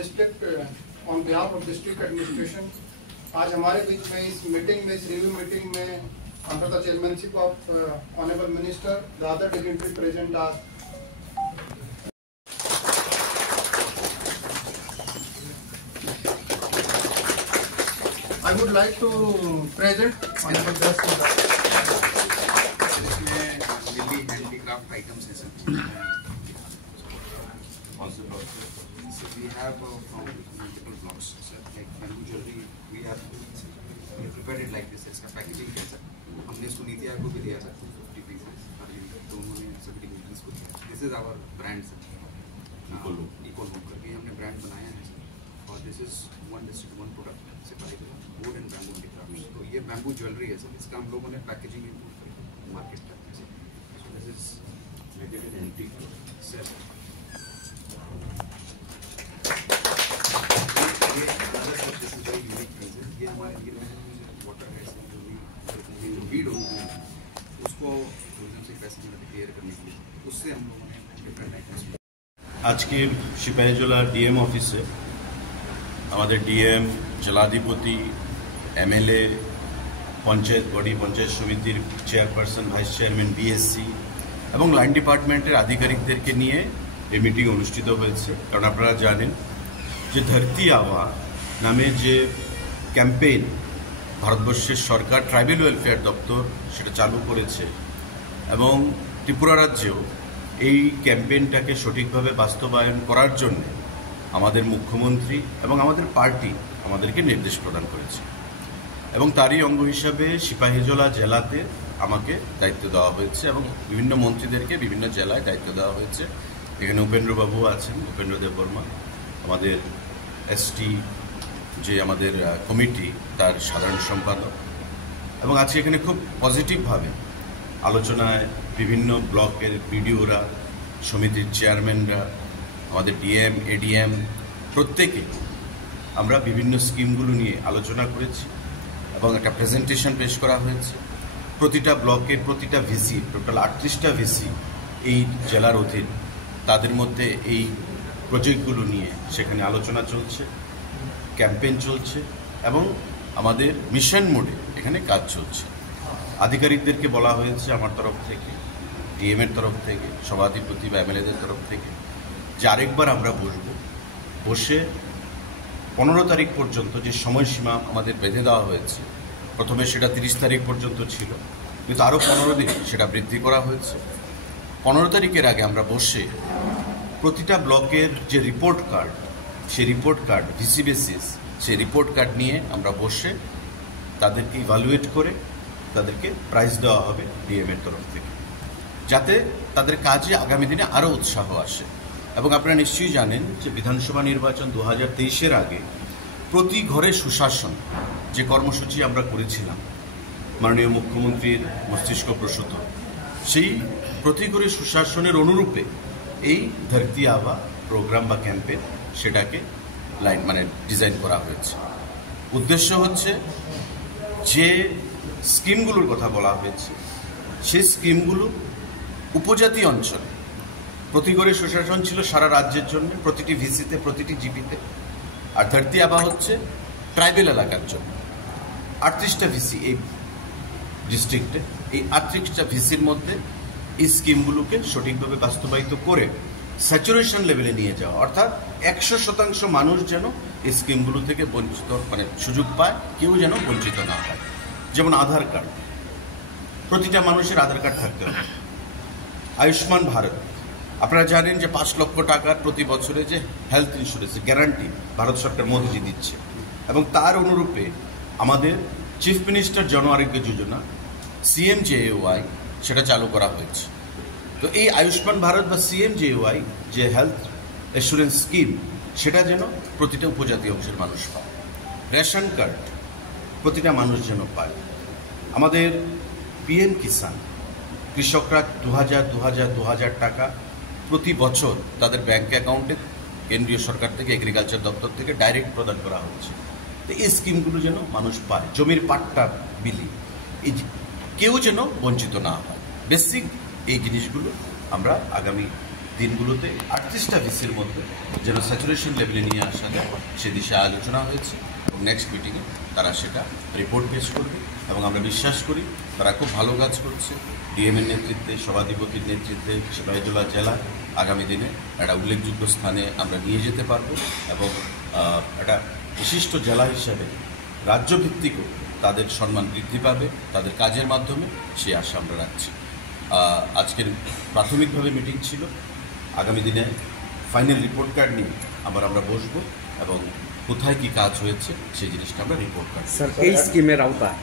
District on behalf of district administration आज हमारे बीच में इस मीटिंग में, इस रिव्यू मीटिंग में under the chairmanship of honourable minister the other dignitary present are I would like to present honorable guest. Mainly handicraft items है sir. So we have from multiple blocks sir, like bamboo jewelry. We prepared it like this. इसका packaging कैसा? हमने इसको नीति आयोग को भी दिया था 50 pieces. तो उन्होंने सभी डिविजन्स को दिया. This is our brand sir. Eco look करके हमने brand बनाया है sir. और this is one district one product. Would and bamboo handicraft. तो ये बैम्बू ज्वेलरी है सर. इसका हम लोगों ने पैकेजिंग इम्प्रूव करके मार्केट करते हैं sir. This is made in antique sir. ये यूनिक प्राइस है. ये हमारे ये वाटर है सर. जो वीड होती है उसको से पैसे में क्लियर करने के लिए उससे हम लोगों ने डिफरेंट आइटम्स. आज के সিপাহীজলা ডিএম অফিসে আমাদের ডিএম, জেলাধিপতি, এমএলএ, পঞ্চায়েত বডি, পঞ্চায়েত সমিতির চেয়ারপারসন, ভাইস চেয়ারম্যান, বিএসসি এবং লাইন ডিপার্টমেন্টের আধিকারিকদেরকে নিয়ে এই মিটিং অনুষ্ঠিত হয়েছে। কারণ আপনারা জানেন যে ধরতি আবা নামে যে ক্যাম্পেইন ভারতবর্ষের সরকার ট্রাইবাল ওয়েলফেয়ার দপ্তর সেটা চালু করেছে এবং ত্রিপুরা রাজ্যেও এই ক্যাম্পেইনটাকে সঠিকভাবে বাস্তবায়ন করার জন্য আমাদের মুখ্যমন্ত্রী এবং আমাদের পার্টি আমাদেরকে নির্দেশ প্রদান করেছে এবং তারই অঙ্গ হিসাবে সিপাহীজলা জেলাতে আমাকে দায়িত্ব দেওয়া হয়েছে এবং বিভিন্ন মন্ত্রীদেরকে বিভিন্ন জেলায় দায়িত্ব দেওয়া হয়েছে। এখানে উপেন্দ্রবাবু আছেন, উপেন্দ্র দেববর্মা, আমাদের এসটি যে আমাদের কমিটি তার সাধারণ সম্পাদক, এবং আজকে এখানে খুব পজিটিভভাবে আলোচনায় বিভিন্ন ব্লকের বিডিওরা, সমিতির চেয়ারম্যানরা, আমাদের ডিএম, এডিএম প্রত্যেকে আমরা বিভিন্ন স্কিমগুলো নিয়ে আলোচনা করেছি এবং একটা প্রেজেন্টেশন পেশ করা হয়েছে। প্রতিটা ব্লকের প্রতিটা ভিসি, টোটাল 38টা ভিসি এই জেলার অধীন, তাদের মধ্যে এই প্রজেক্টগুলো নিয়ে সেখানে আলোচনা চলছে, ক্যাম্পেইন চলছে এবং আমাদের মিশন মোডে এখানে কাজ চলছে। আধিকারিকদেরকে বলা হয়েছে আমার তরফ থেকে, ডিএমের তরফ থেকে, সভাধিপতি বা এমএলএদের তরফ থেকে যে আরেকবার আমরা বসে 15 তারিখ পর্যন্ত যে সময়সীমা আমাদের বেঁধে দেওয়া হয়েছে, প্রথমে সেটা 30 তারিখ পর্যন্ত ছিল, কিন্তু আরও 15 দিন সেটা বৃদ্ধি করা হয়েছে। 15 তারিখের আগে আমরা বসে প্রতিটা ব্লকের যে রিপোর্ট কার্ড, সেই রিপোর্ট কার্ড ভিসি বেসিস, সেই রিপোর্ট কার্ড নিয়ে আমরা বসে তাদেরকে ইভালুয়েট করে তাদেরকে প্রাইজ দেওয়া হবে ডিএমের তরফ থেকে, যাতে তাদের কাজে আগামী দিনে আরও উৎসাহ আসে। এবং আপনারা নিশ্চয়ই জানেন যে বিধানসভা নির্বাচন 2023-এর আগে প্রতি ঘরে সুশাসন যে কর্মসূচি আমরা করেছিলাম মাননীয় মুখ্যমন্ত্রীর মস্তিষ্ক প্রসূত, সেই প্রতি ঘরে সুশাসনের অনুরূপে এই ধরতি আবা প্রোগ্রাম বা ক্যাম্পেইন সেটাকে ডিজাইন করা হয়েছে। উদ্দেশ্য হচ্ছে যে স্কিমগুলোর কথা বলা হয়েছে সেই স্কিমগুলো উপজাতি অঞ্চলে, প্রতি ঘরে সুশাসন ছিল সারা রাজ্যের জন্য, প্রতিটি ভিসিতে, প্রতিটি জিপিতে, আর ধরতি আবা হচ্ছে ট্রাইবেল এলাকার জন্য। 38টা ভিসি এই ডিস্ট্রিক্টে, এই 38টা ভিসির মধ্যে এই স্কিমগুলোকে সঠিকভাবে বাস্তবায়িত করে স্যাচুরেশন লেভেলে নিয়ে যাওয়া, অর্থাৎ 100% মানুষ যেন এই স্কিমগুলো থেকে বঞ্চিত সুযোগ পায়, কেউ যেন বঞ্চিত না হয়। যেমন আধার কার্ড, প্রতিটা মানুষের আধার কার্ড থাকতে হবে। আয়ুষ্মান ভারত, আপনারা জানেন যে 5 লক্ষ টাকার প্রতি বছরে যে হেলথ ইন্স্যুরেন্স গ্যারান্টি ভারত সরকার মোদিজি দিচ্ছে, এবং তার অনুরূপে আমাদের চিফ মিনিস্টার জন আরোগ্য যোজনা CMJAY সেটা চালু করা হয়েছে। তো এই আয়ুষ্মান ভারত বা CMJAY যে হেলথ ইন্স্যুরেন্স স্কিম, সেটা যেন প্রতিটা উপজাতি অংশের মানুষ পায়। রেশন কার্ড প্রতিটা মানুষ যেন পায়। আমাদের PM কিষাণ, কৃষকরা 2000 টাকা প্রতি বছর তাদের ব্যাংক অ্যাকাউন্টে কেন্দ্রীয় সরকার থেকে, এগ্রিকালচার দপ্তর থেকে ডাইরেক্ট প্রদান করা হচ্ছে। তো এই স্কিমগুলো যেন মানুষ পায়। জমির পাট্টা বিলি, এই কেউ যেন বঞ্চিত না হয়। বেসিক এই জিনিসগুলো আমরা আগামী দিনগুলোতে 38টা ভিসির মধ্যে যেন স্যাচুরেশন লেভেলে নিয়ে আসা যায় সে দিশায় আলোচনা হয়েছে এবং নেক্সট মিটিংয়ে তারা সেটা রিপোর্ট পেশ করবে এবং আমরা বিশ্বাস করি তারা খুব ভালো কাজ করছে। ডিএমের নেতৃত্বে, সভাধিপতির নেতৃত্বে সিরাজুল্লাহ জেলা আগামী দিনে একটা উল্লেখযোগ্য স্থানে আমরা নিয়ে যেতে পারবো এবং একটা বিশিষ্ট জেলা হিসাবে রাজ্যভিত্তিকও তাদের সম্মান বৃদ্ধি পাবে তাদের কাজের মাধ্যমে, সে আশা আমরা রাখছি। আজকের প্রাথমিকভাবে মিটিং ছিল, আগামী দিনে ফাইনাল রিপোর্ট কার্ড নিয়ে আমরা বসবো এবং কোথায় কি কাজ হয়েছে সেই জিনিসটা আমরা রিপোর্ট কার্ড। স্যার এই স্কিমের আওতায়